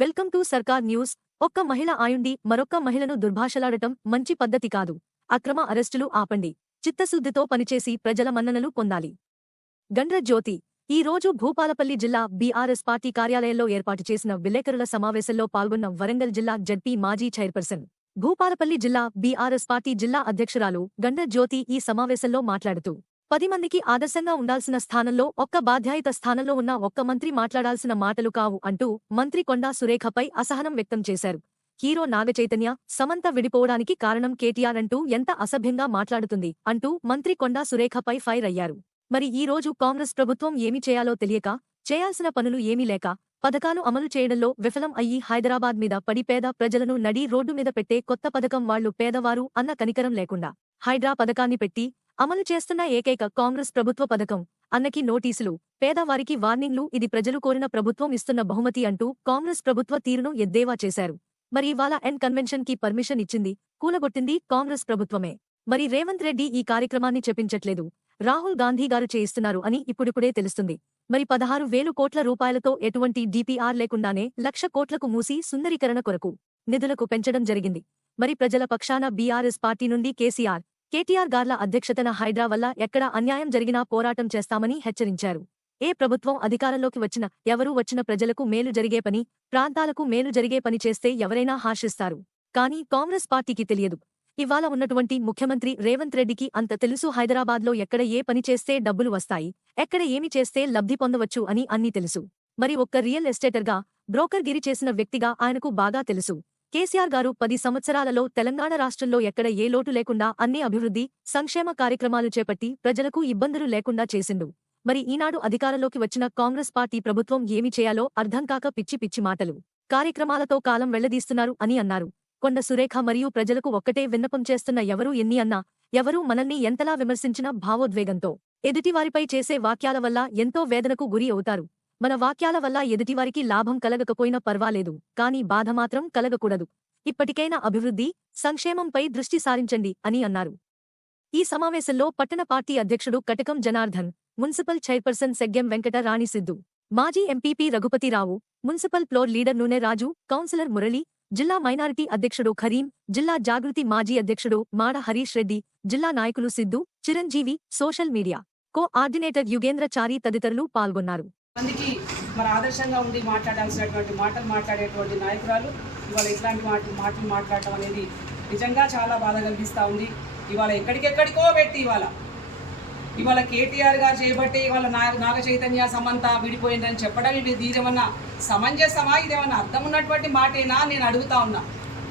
Welcome to సర్కార్ news. ఒక్క మహిళ ఆయుండి మరొక్క మహిళను దుర్భాషలాడటం మంచి పద్ధతి కాదు. అక్రమ అరెస్టులు ఆపండి. చిత్తశుద్ధితో పనిచేసి ప్రజల మన్ననలు పొందాలి. గండ్ర జ్యోతి ఈ రోజు భూపాలపల్లి జిల్లా బీఆర్ఎస్ పార్టీ కార్యాలయంలో ఏర్పాటు చేసిన విలేకరుల సమావేశంలో పాల్గొన్న వరంగల్ జిల్లా జడ్పీ మాజీ చైర్పర్సన్, భూపాలపల్లి జిల్లా బీఆర్ఎస్ పార్టీ జిల్లా అధ్యక్షురాలు గండ్ర జ్యోతి ఈ సమావేశంలో మాట్లాడుతూ 10 మందికి ఆదర్శంగా ఉండాల్సిన స్థానంలో ఒక్క బాధ్యాయుత స్థానంలో ఉన్న ఒక్క మంత్రి మాట్లాడాల్సిన మాటలు కావు అంటూ మంత్రి కొండా సురేఖపై అసహనం వ్యక్తం చేశారు. హీరో నాగచైతన్య, సమంత విడిపోవడానికి కారణం కేటీఆర్ అంటూ ఎంత అసభ్యంగా మాట్లాడుతుంది అంటూ మంత్రి కొండా సురేఖపై ఫైర్ అయ్యారు. మరి ఈ రోజు కాంగ్రెస్ ప్రభుత్వం ఏమి చేయాలో తెలియక, చేయాల్సిన పనులు ఏమీ లేక, పథకాలు అమలు చేయడంలో విఫలం అయ్యి హైదరాబాద్ మీద పడి పేద ప్రజలను నడి రోడ్డు మీద పెట్టే కొత్త పథకం వాళ్లు పేదవారు అన్న కనికరం లేకుండా హైడ్రా పథకాన్ని పెట్టి అమలు చేస్తున్న ఏకైక కాంగ్రెస్ ప్రభుత్వ పథకం అన్నకి నోటీసులు, పేదవారికి వార్నింగ్లు, ఇది ప్రజలు కోరిన ప్రభుత్వం ఇస్తున్న బహుమతి అంటూ కాంగ్రెస్ ప్రభుత్వ తీరును ఎద్దేవా చేశారు. మరి ఇవాళ కన్వెన్షన్ కి పర్మిషన్ ఇచ్చింది, కూలగొట్టింది కాంగ్రెస్ ప్రభుత్వమే. మరి రేవంత్ రెడ్డి ఈ కార్యక్రమాన్ని చెప్పించట్లేదు, రాహుల్ గాంధీ గారు చేయిస్తున్నారు అని ఇప్పుడిప్పుడే తెలుస్తుంది. మరి 16,000 కోట్ల రూపాయలతో ఎటువంటి డిపిఆర్ లేకుండానే 1,00,000 కోట్లకు మూసి సుందరీకరణ కొరకు నిధులకు పెంచడం జరిగింది. మరి ప్రజల పక్షాన బీఆర్ఎస్ పార్టీ నుండి కేటీఆర్ గార్ల అధ్యక్షతన హైడ్రా వల్ల ఎక్కడ అన్యాయం జరిగినా పోరాటం చేస్తామని హెచ్చరించారు. ఏ ప్రభుత్వం అధికారంలోకి వచ్చినా, ఎవరూ వచ్చిన ప్రజలకు మేలు జరిగే పని, ప్రాంతాలకు మేలు జరిగే పని చేస్తే ఎవరైనా హర్షిస్తారు. కానీ కాంగ్రెస్ పార్టీకి తెలియదు. ఇవాళ ఉన్నటువంటి ముఖ్యమంత్రి రేవంత్ రెడ్డికి అంత తెలుసు. హైదరాబాద్లో ఎక్కడ ఏ పని చేస్తే డబ్బులు వస్తాయి, ఎక్కడ ఏమి చేస్తే లబ్ధి పొందవచ్చు అని అన్నీ తెలుసు. మరి ఒక్క రియల్ ఎస్టేటర్గా, బ్రోకర్ గిరి చేసిన వ్యక్తిగా ఆయనకు బాగా తెలుసు. కేసీఆర్ గారు 10 సంవత్సరాలలో తెలంగాణ రాష్ట్రంలో ఎక్కడ ఏ లోటు లేకుండా అన్ని అభివృద్ధి, సంక్షేమ కార్యక్రమాలు చేపట్టి ప్రజలకు ఇబ్బందులు లేకుండా చేసిండు. మరి ఈనాడు అధికారంలోకి వచ్చిన కాంగ్రెస్ పార్టీ ప్రభుత్వం ఏమి చేయాలో అర్థం కాక పిచ్చి పిచ్చి మాటలు, కార్యక్రమాలతో కాలం వెళ్లదీస్తున్నారు అని అన్నారు. కొండ సురేఖ మరియు ప్రజలకు ఒక్కటే విన్నపం చేస్తున్న, ఎవరూ ఎన్ని అన్నా, ఎవరూ మనల్ని ఎంతలా విమర్శించినా భావోద్వేగంతో ఎదుటివారిపై చేసే వాక్యాల వల్ల ఎంతో వేదనకు గురి అవుతారు. మన వాక్యాల వల్ల ఎదుటివారికి లాభం కలగకపోయినా పర్వాలేదు, కానీ బాధ మాత్రం కలగకూడదు. ఇప్పటికైనా అభివృద్ధి, సంక్షేమంపై దృష్టి సారించండి అని అన్నారు. ఈ సమావేశంలో పట్టణ పార్టీ అధ్యక్షుడు కటకం జనార్దన్, మున్సిపల్ చైర్పర్సన్ సెగ్గెం వెంకట రాణి సిద్ధు, మాజీ MPP Raghupathi Rao, municipal floor leader నూనె రాజు, కౌన్సిలర్ మురళి, జిల్లా మైనారిటీ అధ్యక్షుడు ఖరీం, జిల్లా జాగృతి మాజీ అధ్యక్షుడు మాడ హరీష్ రెడ్డి, జిల్లా నాయకులు Siddhu, Chiranjeevi, social media coordinator Yugendra Chari తదితరులు పాల్గొన్నారు. మందికి మన ఆదర్శంగా ఉండి మాట్లాడాల్సినటువంటి మాటలు మాట్లాడేటువంటి నాయకురాలు ఇవాళ ఇట్లాంటి మాటలు మాట్లాడటం అనేది నిజంగా చాలా బాధ కలిగిస్తూ ఉంది. ఇవాళ ఎక్కడికెక్కడికో పెట్టి ఇవాళ కేటీఆర్ గారు చేయబట్టి ఇవాళ నాగ చైతన్య, సమంత విడిపోయిందని చెప్పడం ఇదేమన్నా సమంజసమా? ఇదేమన్నా అర్థం ఉన్నటువంటి మాటేనా నేను అడుగుతా ఉన్నా.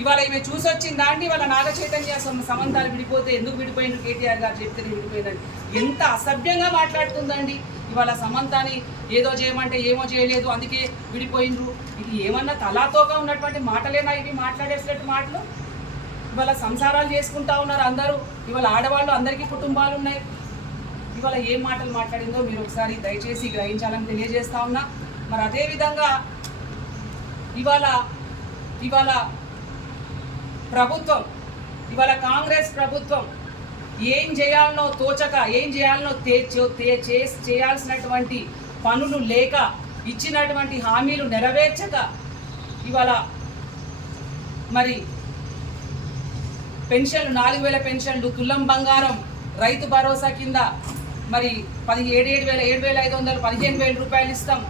ఇవాళ ఈమె చూసొచ్చిందా అండి? ఇవాళ నాగ చైతన్య, సమంతాలు విడిపోతే ఎందుకు విడిపోయింది కేటీఆర్ గారు చెప్తే విడిపోయిందండి. ఎంత అసభ్యంగా మాట్లాడుతుందండి. ఇవాళ సమంతాని ఏదో చేయమంటే ఏమో చేయలేదు, అందుకే విడిపోయిండ్రు. ఇది ఏమన్నా తలాతోగా ఉన్నటువంటి మాటలేనా ఇవి? మాట్లాడేసినట్టు మాటలు. ఇవాళ సంసారాలు చేసుకుంటా ఉన్నారు అందరూ. ఇవాళ ఆడవాళ్ళు, అందరికీ కుటుంబాలు ఉన్నాయి. ఇవాళ ఏం మాటలు మాట్లాడిందో మీరు ఒకసారి దయచేసి గ్రహించాలని తెలియజేస్తా ఉన్నా. మరి అదేవిధంగా ఇవాళ ప్రభుత్వం, ఇవాళ కాంగ్రెస్ ప్రభుత్వం ఏం చేయాలనో తోచక, ఏం చేయాలనో చేయాల్సినటువంటి పనులు లేక, ఇచ్చినటువంటి హామీలు నెరవేర్చక, ఇవాళ మరి పెన్షన్లు 4,000 పెన్షన్లు, తులం బంగారం, రైతు భరోసా కింద మరి 7,500, 15,000 రూపాయలు ఇస్తాం.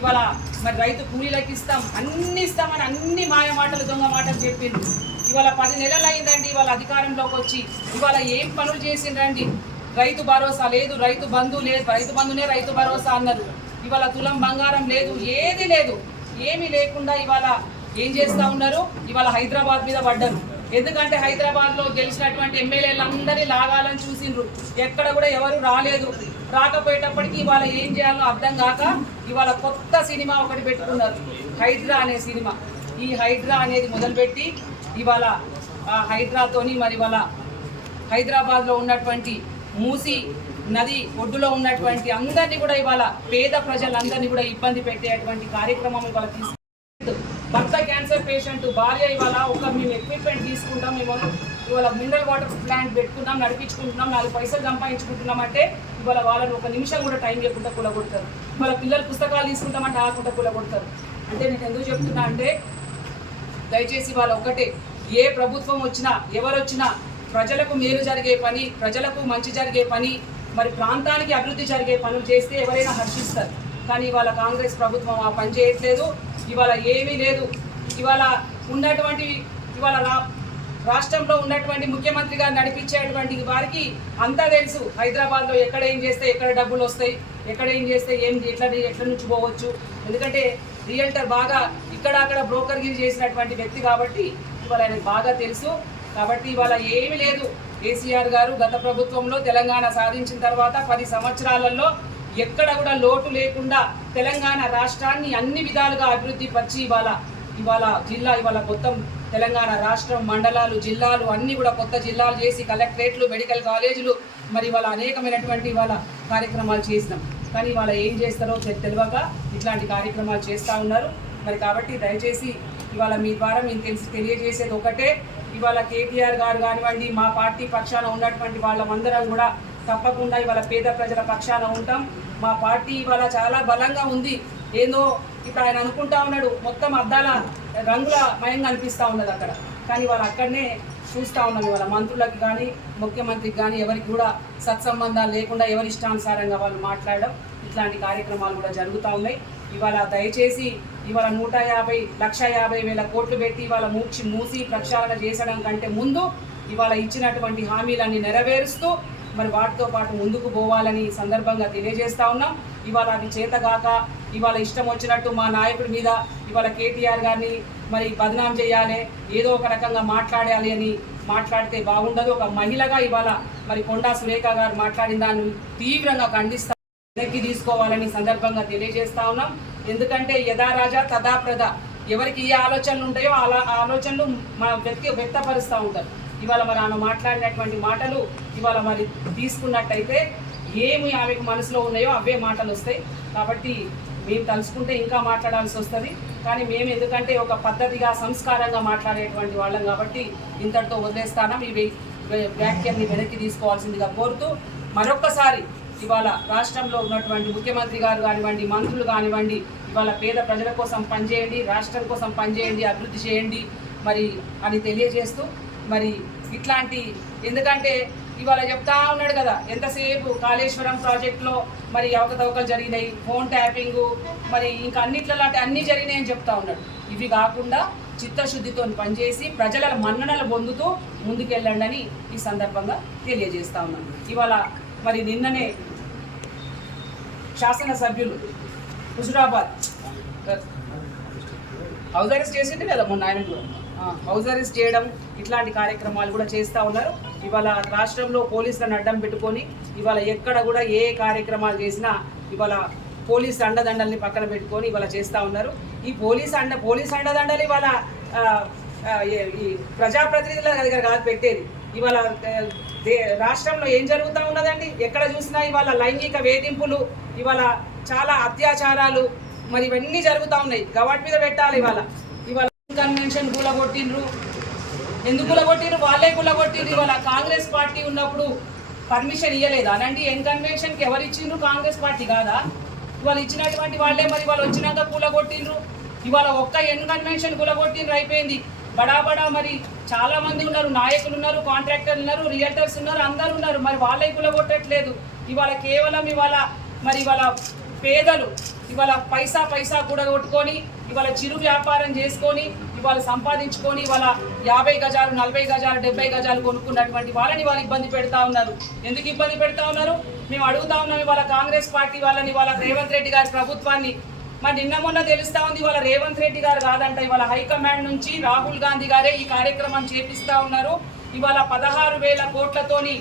ఇవాళ మరి రైతు కూలీలకు ఇస్తాం, అన్ని ఇస్తామని అన్ని మాయ మాటలు, దొంగ మాటలు చెప్పింది. ఇవాళ 10 నెలలు అయిందండి ఇవాళ అధికారంలోకి వచ్చి. ఇవాళ ఏం పనులు చేసిండ్రండి? రైతు భరోసా లేదు, రైతు బంధు లేదు, రైతు బంధునే రైతు భరోసా అన్నారు. ఇవాళ తులం బంగారం లేదు, ఏది లేదు. ఏమీ లేకుండా ఇవాళ ఏం చేస్తూ ఉన్నారు? ఇవాళ హైదరాబాద్ మీద పడ్డారు. ఎందుకంటే హైదరాబాద్లో గెలిచినటువంటి ఎమ్మెల్యేలందరినీ లాగాలని చూసిండ్రు. ఎక్కడ కూడా ఎవరు రాలేదు. రాకపోయేటప్పటికి ఇవాళ ఏం చేయాలో అర్థం కాక ఇవాళ కొత్త సినిమా ఒకటి పెట్టుకున్నారు, హైడ్రా అనే సినిమా. ఈ హైడ్రా అనేది మొదలుపెట్టి ఇవాళ ఆ హైడ్రాతోని మరి ఇవాళ హైదరాబాద్లో ఉన్నటువంటి మూసీ నది ఒడ్డులో ఉన్నటువంటి అందరినీ కూడా ఇవాళ పేద ప్రజలందరినీ కూడా ఇబ్బంది పెట్టేటువంటి కార్యక్రమం ఇవాళ తీసుకు. భర్త క్యాన్సర్ పేషెంట్, భార్య ఇవాళ మేము ఎక్విప్మెంట్ తీసుకుంటాం, మేము ఇవాళ మినరల్ వాటర్ ప్లాంట్ పెట్టుకున్నాం, నడిపించుకుంటున్నాం, 4 పైసలు సంపాదించుకుంటున్నాం అంటే ఇవాళ వాళ్ళని ఒక నిమిషం కూడా టైం లేకుండా కూలగొడతారు. ఇవాళ పిల్లలు పుస్తకాలు తీసుకుంటామంటే ఆకుండా కూలగొడతారు. అంటే నేను ఎందుకు చెప్తున్నా అంటే దయచేసి వాళ్ళ ఒకటే, ఏ ప్రభుత్వం వచ్చినా ఎవరు వచ్చినా ప్రజలకు మేలు జరిగే పని, ప్రజలకు మంచి జరిగే పని, మరి ప్రాంతానికి అభివృద్ధి జరిగే పనులు చేస్తే ఎవరైనా హర్షిస్తారు. కానీ ఇవాళ కాంగ్రెస్ ప్రభుత్వం ఆ పని చేయట్లేదు. ఇవాళ ఏమీ లేదు. ఇవాళ ఉన్నటువంటి రాష్ట్రంలో ఉన్నటువంటి ముఖ్యమంత్రి గారు నడిపించేటువంటి వారికి అంతా తెలుసు. హైదరాబాద్లో ఎక్కడ ఏం చేస్తే ఎక్కడ డబ్బులు వస్తాయి, ఎక్కడ ఏం చేస్తే ఎట్ల నుంచి పోవచ్చు. ఎందుకంటే రియల్టర్ బాగా ఇక్కడ అక్కడ బ్రోకర్గిరి చేసినటువంటి వ్యక్తి కాబట్టి ఇవాళ ఆయనకు బాగా తెలుసు. కాబట్టి ఇవాళ ఏమీ లేదు. కేసీఆర్ గారు గత ప్రభుత్వంలో తెలంగాణ సాధించిన తర్వాత 10 సంవత్సరాలలో ఎక్కడ కూడా లోటు లేకుండా తెలంగాణ రాష్ట్రాన్ని అన్ని విధాలుగా అభివృద్ధి పరిచి ఇవాళ మొత్తం తెలంగాణ రాష్ట్రం మండలాలు జిల్లాలు అన్నీ కూడా కొత్త జిల్లాలు చేసి కలెక్టరేట్లు మెడికల్ కాలేజీలు మరి ఇవాళ అనేకమైనటువంటి కార్యక్రమాలు చేసినాం. కానీ ఇవాళ ఏం చేస్తారో తెలియక ఇట్లాంటి కార్యక్రమాలు చేస్తూ ఉన్నారు. మరి కాబట్టి దయచేసి ఇవాళ మీ ద్వారా మేము తెలియజేసేది ఒకటే, ఇవాళ కేటీఆర్ గారు కానివ్వండి, మా పార్టీ పక్షాన ఉన్నటువంటి వాళ్ళమందరం కూడా తప్పకుండా ఇవాళ పేద ప్రజల పక్షాన ఉంటాం. మా పార్టీ ఇవాళ చాలా బలంగా ఉంది. ఏదో ఇప్పుడు ఆయన అనుకుంటా ఉన్నాడు మొత్తం అద్దాల రంగుల మయంగా అనిపిస్తూ ఉన్నది అక్కడ. కానీ వాళ్ళు అక్కడనే చూస్తూ ఉన్నాం. ఇవాళ మంత్రులకు కానీ ముఖ్యమంత్రికి కానీ ఎవరికి కూడా సత్సంబంధాలు లేకుండా ఎవరి ఇష్టానుసారంగా వాళ్ళు మాట్లాడడం, ఇట్లాంటి కార్యక్రమాలు కూడా జరుగుతూ ఉన్నాయి. ఇవాళ దయచేసి ఇవాళ 1,50,00,000 కోట్లు పెట్టి ఇవాళ మూసి ప్రక్షాళన చేసడం కంటే ముందు ఇవాళ ఇచ్చినటువంటి హామీలన్నీ నెరవేరుస్తూ మరి వాటితో పాటు ముందుకు పోవాలని సందర్భంగా తెలియజేస్తా ఉన్నాం. ఇవాళ అది చేతగాక ఇవాళ ఇష్టం వచ్చినట్టు మా నాయకుడి మీద ఇవాళ కేటీఆర్ గారిని మరి బదనాం చేయాలి, ఏదో ఒక రకంగా మాట్లాడాలి అని మాట్లాడితే బాగుండదు. ఒక మహిళగా ఇవాళ మరి కొండా సురేఖ గారు మాట్లాడిన దాన్ని తీవ్రంగా ఖండిస్తా, వెనక్కి తీసుకోవాలని సందర్భంగా తెలియజేస్తా ఉన్నాం. ఎందుకంటే యథా రాజా తదా ప్రజ, ఎవరికి ఏ ఆలోచనలు ఉంటాయో ఆ ఆలోచనలు మన వ్యక్తపరుస్తూ ఉంటారు. ఇవాళ మరి ఆమె మాట్లాడినటువంటి మాటలు ఇవాళ మరి తీసుకున్నట్టయితే ఏమి ఆమెకు మనసులో ఉన్నాయో అవే మాటలు వస్తాయి. కాబట్టి మేము తలుచుకుంటే ఇంకా మాట్లాడాల్సి వస్తుంది. కానీ మేము ఎందుకంటే ఒక పద్ధతిగా సంస్కారంగా మాట్లాడేటువంటి వాళ్ళం కాబట్టి ఇంతటితో వదిలేస్తాను. ఈ వ్యాఖ్యల్ని వెనక్కి తీసుకోవాల్సిందిగా కోరుతూ మరొక్కసారి ఇవాళ రాష్ట్రంలో ఉన్నటువంటి ముఖ్యమంత్రి గారు కానివ్వండి, మంత్రులు కానివ్వండి, ఇవాళ పేద ప్రజల కోసం పనిచేయండి, రాష్ట్రం కోసం పనిచేయండి, అభివృద్ధి చేయండి మరి అని తెలియజేస్తూ మరి ఇట్లాంటి ఎందుకంటే ఇవాళ చెప్తా ఉన్నాడు కదా, ఎంతసేపు కాళేశ్వరం ప్రాజెక్టులో మరి అవకతవకలు జరిగినాయి, ఫోన్ ట్యాపింగు మరి ఇంకా అన్నిట్లలో అన్నీ జరిగినాయని చెప్తా ఉన్నాడు. ఇవి కాకుండా చిత్తశుద్ధితో పనిచేసి ప్రజల మన్ననలు పొందుతూ ముందుకెళ్ళండి అని ఈ సందర్భంగా తెలియజేస్తా ఉన్నాను. ఇవాళ మరి నిన్ననే శాసనసభ్యులు హుజురాబాద్ హౌస్ అరెస్ట్ చేసింది కదా మొన్న, ఆయన కూడా హౌస్ అరెస్ట్ చేయడం ఇట్లాంటి కార్యక్రమాలు కూడా చేస్తూ ఉన్నారు. ఇవాళ రాష్ట్రంలో పోలీసులను అడ్డం పెట్టుకొని ఇవాళ ఎక్కడ కూడా ఏ కార్యక్రమాలు చేసినా ఇవాళ పోలీస్ అండదండల్ని పక్కన పెట్టుకొని ఇవాళ చేస్తూ ఉన్నారు. ఈ పోలీస్ అండదండలు ఇవాళ ఈ ప్రజాప్రతినిధుల దగ్గర కాదు పెట్టేది. ఇవాళ రాష్ట్రంలో ఏం జరుగుతూ ఉన్నదండి, ఎక్కడ చూసినా ఇవాళ లైంగిక వేధింపులు, ఇవాళ చాలా అత్యాచారాలు మరి ఇవన్నీ జరుగుతూ ఉన్నాయి. వాటి మీద పెట్టాలి. ఇవాళ కన్వెన్షన్ కూలగొట్టిండ్రు. ఎందుకు కూలగొట్టిండ్రు? వాళ్ళే కూలగొట్టిండ్రు. ఇవాళ కాంగ్రెస్ పార్టీ ఉన్నప్పుడు పర్మిషన్ ఇవ్వలేదా అనండి? ఎన్ కన్వెన్షన్కి ఎవరు ఇచ్చిండ్రు? కాంగ్రెస్ పార్టీ కాదా? ఇవాళ ఇచ్చినటువంటి వాళ్ళే మరి వాళ్ళు వచ్చినాక కూలగొట్టిండ్రు. ఇవాళ ఒక్క ఎన్ కన్వెన్షన్ కూలగొట్టిండ్రు, అయిపోయింది. బడా మరి చాలా మంది ఉన్నారు, నాయకులు ఉన్నారు, కాంట్రాక్టర్లు ఉన్నారు, రియల్టర్స్ ఉన్నారు, అందరు ఉన్నారు. మరి వాళ్ళే కూలగొట్టట్లేదు. ఇవాళ కేవలం ఇవాళ పేదలు ఇవాళ పైసా కూడా కొట్టుకొని ఇవాళ చిరు వ్యాపారం చేసుకొని ఇవాళ సంపాదించుకొని ఇవాళ 50 గజాలు 40 గజాలు 70 గజాలు కొనుక్కున్నటువంటి వాళ్ళని వాళ్ళు ఇబ్బంది పెడతా ఉన్నారు. ఎందుకు ఇబ్బంది పెడతా ఉన్నారు? మేము అడుగుతా ఉన్నాం ఇవాళ కాంగ్రెస్ పార్టీ వాళ్ళని, ఇవాళ రేవంత్ రెడ్డి గారి ప్రభుత్వాన్ని. మరి నిన్న మొన్న తెలుస్తా ఉంది ఇవాళ రేవంత్ రెడ్డి గారు కాదంట, ఇవాళ హైకమాండ్ నుంచి రాహుల్ గాంధీ గారే ఈ కార్యక్రమం చేపిస్తా ఉన్నారు. ఇవాళ 16,000 కోట్లతోని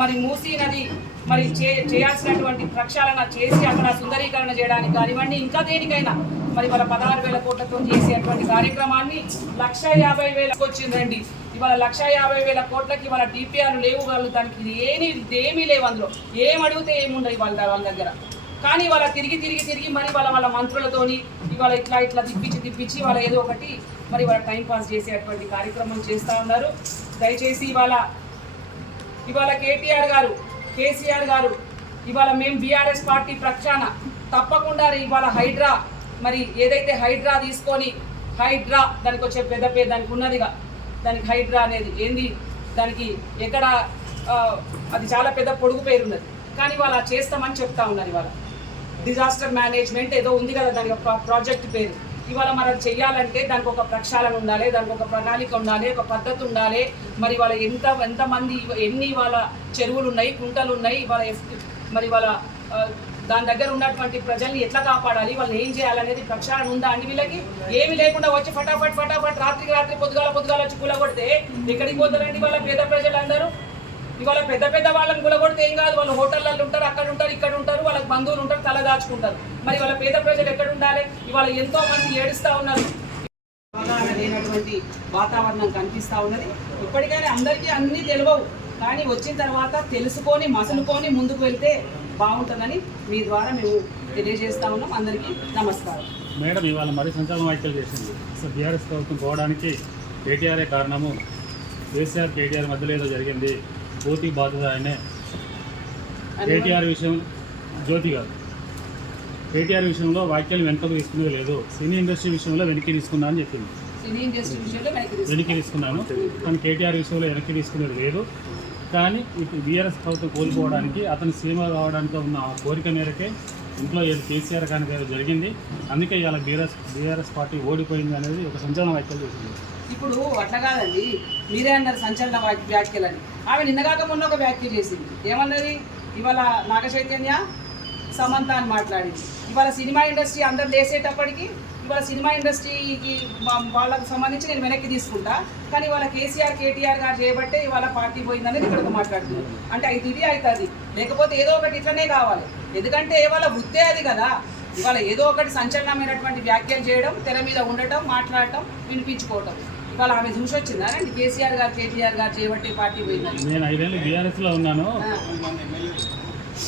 మరి మూసీ నది మరి చేయాల్సినటువంటి ప్రక్షాళన చేసి అక్కడ సుందరీకరణ చేయడానికి కానివ్వండి, ఇంకా దేనికైనా మరి వాళ్ళ 16,000 కోట్లతో చేసేటువంటి కార్యక్రమాన్ని 1,50,000 వచ్చిందండి. ఇవాళ 1,50,000 కోట్లకి ఇవాళ డిపిఆర్లు లేవు. వాళ్ళు దానికి ఏమీ లేవు, అందులో ఏం అడిగితే ఏముండవు వాళ్ళ దగ్గర. కానీ ఇవాళ తిరిగి మరి వాళ్ళ మంత్రులతోని ఇవాళ ఇట్లా తిప్పించి వాళ్ళ ఏదో ఒకటి మరి వాళ్ళ టైంపాస్ చేసేటువంటి కార్యక్రమం చేస్తూ ఉన్నారు. దయచేసి ఇవాళ కేసీఆర్ గారు ఇవాళ మేము బీఆర్ఎస్ పార్టీ ప్రక్షాళన తప్పకుండా ఇవాళ హైడ్రా మరి ఏదైతే హైడ్రా తీసుకొని హైడ్రా దానికి వచ్చే పెద్ద పేరు దానికి ఉన్నదిగా, దానికి హైడ్రా అనేది ఏంది, దానికి ఎక్కడ అది చాలా పెద్ద పొడుగు పేరు ఉన్నది, కానీ వాళ్ళు చేస్తామని చెప్తా ఉన్నారు. ఇవాళ డిజాస్టర్ మేనేజ్మెంట్ ఏదో ఉంది కదా దానికి ప్రాజెక్ట్ పేరు. ఇవాళ మనం చెయ్యాలంటే దానికి ఒక ప్రక్షాళన ఉండాలి, దానికి ఒక ప్రణాళిక ఉండాలి, ఒక పద్ధతి ఉండాలి. మరి వాళ్ళ ఎంతమంది ఎన్ని వాళ్ళ చెరువులు ఉన్నాయి, కుంటలు ఉన్నాయి, మరి వాళ్ళ దాని దగ్గర ఉన్నటువంటి ప్రజల్ని ఎట్లా కాపాడాలి, వాళ్ళని ఏం చేయాలనేది ప్రక్షాళన ఉందా అండి? వీళ్ళకి ఏమి లేకుండా వచ్చి ఫటాఫట్ రాత్రి పొద్దుగాల వచ్చి కూలగొడితే ఎక్కడికి పోతారండి వాళ్ళ పేద ప్రజలందరూ? ఇవాళ పెద్ద వాళ్ళని కూలగొడితే ఏం కాదు, వాళ్ళు హోటళ్ళల్లో ఉంటారు, అక్కడ ఉంటారు, ఇక్కడ ఉంటారు, వాళ్ళకి బంధువులు ఉంటారు, తల దాచుకుంటారు. మరి వాళ్ళ పేద ప్రజలు ఎక్కడ ఉండాలి? ఇవాళ ఎంతో మంది ఏడుస్తూ ఉన్నారు. అవగాహన లేనటువంటి వాతావరణం కనిపిస్తూ ఉన్నది. ఇప్పటికైనా అందరికీ అన్నీ తెలియవు, కానీ వచ్చిన తర్వాత తెలుసుకొని మసలుకొని ముందుకు వెళ్తే బాగుంటుందని మీ ద్వారా మేము తెలియజేస్తా ఉన్నాం. అందరికీ నమస్కారం. మేడం, ఇవాళ మరీ సంచలన వ్యాఖ్యలు చేసింది. అసలు బీఆర్ఎస్ ప్రభుత్వం పోవడానికి కేటీఆరే కారణము, కేసీఆర్ కేటీఆర్ మధ్యలో ఏదో జరిగింది, పూర్తి బాధ్యత ఆయనే. కేటీఆర్ విషయం జ్యోతి గారు కేటీఆర్ విషయంలో వ్యాఖ్యలు వెనకకు తీసుకునేది లేదు, సినీ ఇండస్ట్రీ విషయంలో వెనక్కి తీసుకున్నా అని చెప్పింది. సినీ ఇండస్ట్రీ విషయంలో వెనక్కి తీసుకున్నాను, కానీ కేటీఆర్ విషయంలో వెనక్కి తీసుకునేది లేదు. కానీ ఇప్పుడు బీఆర్ఎస్ ప్రభుత్వం కోల్పోవడానికి, అతను సీఎం కావడానికి ఉన్న కోరిక మేరకే ఇంట్లో ఏదో కేసీఆర్ కానీ ఏదో జరిగింది, అందుకే ఇవాళ బీఆర్ఎస్ పార్టీ ఓడిపోయింది అనేది ఒక సంచలన వ్యాఖ్యలు చేసింది. ఇప్పుడు అట్లా కాదండి, మీరే అన్నారు సంచలన వ్యాఖ్యలని. ఆమె నిన్నగాక మొన్న ఒక వ్యాఖ్య చేసింది, ఏమన్నది? ఇవాళ నాగ చైతన్య సమంత అని మాట్లాడింది. ఇవాళ సినిమా ఇండస్ట్రీ అందరు లేసేటప్పటికి ఇవాళ సినిమా ఇండస్ట్రీకి వాళ్ళకు సంబంధించి నేను వెనక్కి తీసుకుంటా, కానీ ఇవాళ కేటీఆర్ గారు చేయబట్టే ఇవాళ పార్టీ పోయిందనేది ఇక్కడ మాట్లాడుతుంది. అంటే అయితే ఇది అవుతుంది, లేకపోతే ఏదో ఒకటి ఇట్లనే కావాలి. ఎందుకంటే ఇవాళ వృత్తే అది కదా. ఇవాళ ఏదో ఒకటి సంచలనమైనటువంటి వ్యాఖ్యలు చేయడం, తెర మీద ఉండటం, మాట్లాడటం, వినిపించుకోవటం. ఇవాళ ఆమె చూసి వచ్చిందా అండి కేటీఆర్ గారు చేయబట్టే పార్టీ పోయిందని? నేను 5 ఏళ్ళు బీఆర్ఎస్లో ఉన్నాను.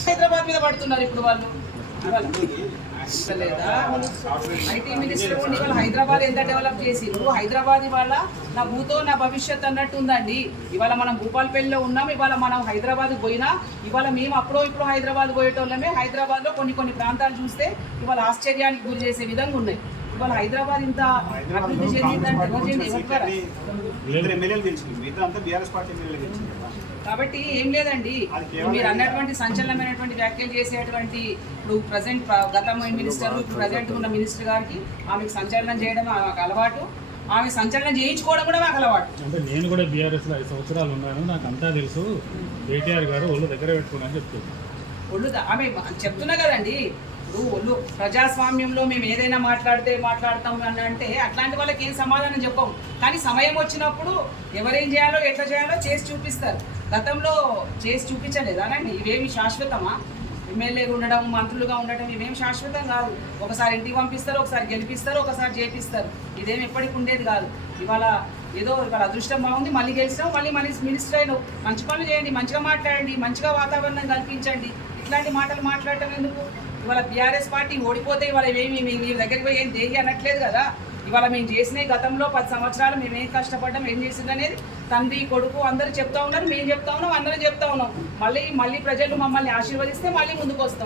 హైదరాబాద్ మీద పడుతున్నారు ఇప్పుడు వాళ్ళు. లేదా ఐటీ మినిస్టర్ ఉండి ఇవాళ హైదరాబాద్ ఎంత డెవలప్ చేసిండ్రు? హైదరాబాద్ ఇవాళ నా భూతో నా భవిష్యత్ అన్నట్టు ఉందండి. ఇవాళ మనం భూపాలపల్లిలో ఉన్నాం, ఇవాళ మనం హైదరాబాద్ పోయినా ఇవాళ మేము ఇప్పుడు హైదరాబాద్ పోయేటోళ్ళమే. హైదరాబాద్లో కొన్ని ప్రాంతాలు చూస్తే ఇవాళ ఆశ్చర్యానికి గురి చేసే విధంగా ఉన్నాయి. ఇవాళ హైదరాబాద్ ఇంత అభివృద్ధి చెందిందంటే కాబట్టి ఏం లేదండి. మీరు అన్నటువంటి సంచలనమైనటువంటి వ్యాఖ్యలు చేసేటువంటి ఇప్పుడు ప్రజెంట్ గత మినిస్టర్, ఇప్పుడు ప్రజెంట్ ఉన్న మినిస్టర్ గారికి ఆమెకు సంచలనం చేయడం మాకు అలవాటు, ఆమె సంచలనం చేయించుకోవడం కూడా మాకు అలవాటు. అంటే నేను కూడా బీఆర్ఎస్లో 5 సంవత్సరాలు ఉన్నాను, నాకు అంతా తెలుసు. కేటీఆర్ గారు ఒళ్ళు దగ్గర పెట్టుకున్నా చెప్తుంది. ఆమె చెప్తున్నా కదండి, ఇప్పుడు ఒళ్ళు ప్రజాస్వామ్యంలో మేము ఏదైనా మాట్లాడతాం అని అంటే అట్లాంటి వాళ్ళకి ఏం సమాధానం చెప్పము. కానీ సమయం వచ్చినప్పుడు ఎవరేం చేయాలో ఎట్లా చేయాలో చేసి చూపిస్తారు. గతంలో చేసి చూపించలేదానండి? ఇవేమి శాశ్వతమా? ఎమ్మెల్యేగా ఉండడం, మంత్రులుగా ఉండటం ఇవేమి శాశ్వతం కాదు. ఒకసారి ఇంటికి పంపిస్తారు, ఒకసారి గెలిపిస్తారు, ఒకసారి చేపిస్తారు. ఇదేమి ఎప్పటికి ఉండేది కాదు. ఇవాళ అదృష్టం బాగుంది, మళ్ళీ గెలిచినాం, మళ్ళీ మినిస్టర్ అయినావు. మంచి పనులు చేయండి, మంచిగా మాట్లాడండి, మంచిగా వాతావరణం కల్పించండి. ఇట్లాంటి మాటలు మాట్లాడటం ఎందుకు? ఇవాళ బీఆర్ఎస్ పార్టీ ఓడిపోతే ఇవాళ ఏమి మీ దగ్గరికి పోయి ఏం దేగి అనట్లేదు కదా. ఇవాళ మేము చేసినాయి గతంలో 10 సంవత్సరాలు మేము ఏం కష్టపడ్డాం, ఏం చేసింది అనేది తండ్రి కొడుకు అందరూ చెప్తా ఉన్నారు, మేము చెప్తా ఉన్నాం, అందరం చెప్తా ఉన్నాం. మళ్ళీ ప్రజలు మమ్మల్ని ఆశీర్వదిస్తే మళ్ళీ ముందుకు వస్తాం.